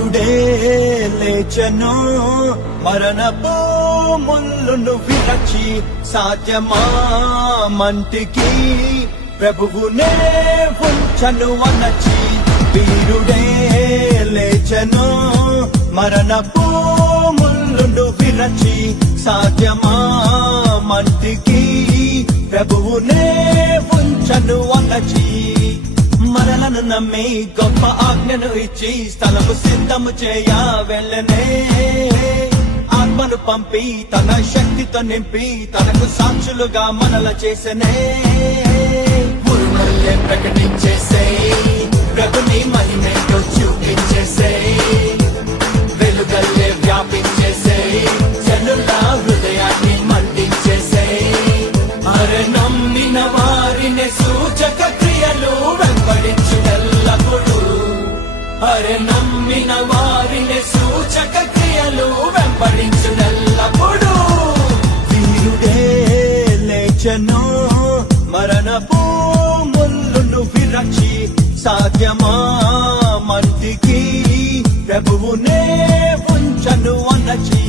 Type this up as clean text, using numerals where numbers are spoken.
వీరుడే లేచెను మరణపు ముళ్ళును విరచి సాధ్యమా మంటికి ప్రభువునే ఉంచను అనచి వీరుడే లేచెను మరణపు ముళ్ళును విరచి సాధ్యమా మంటికి ప్రభువునే ఉంచను అనచి మరలను నమ్మి గొప్ప ఆజ్ఞను ఇచ్చి స్థలము సిద్ధము చేయ వెళ్ళనే ఆత్మను పంపి తన శక్తితో నింపి తనకు సాక్షులుగా మనల చేసనే ఊరుమల్లే ప్రకటించేసే ప్రభుని మహిమేతో చూపించేసే వెలుగల్లే వ్యాపించేసే జనుల హృదయాన్ని మండించేసే అరే నమ్మిన వారిని సూచక క్రియలు వెంబడించుడెల్లప్పుడు అరే నమ్మిన వారిని సూచక క్రియలు వెంబడించుడెల్లప్పుడు వీరుడే లేచెను మరణపు ముళ్ళును విరచి సాధ్యమా మంటికి ప్రభువునే ఉంచను అనచి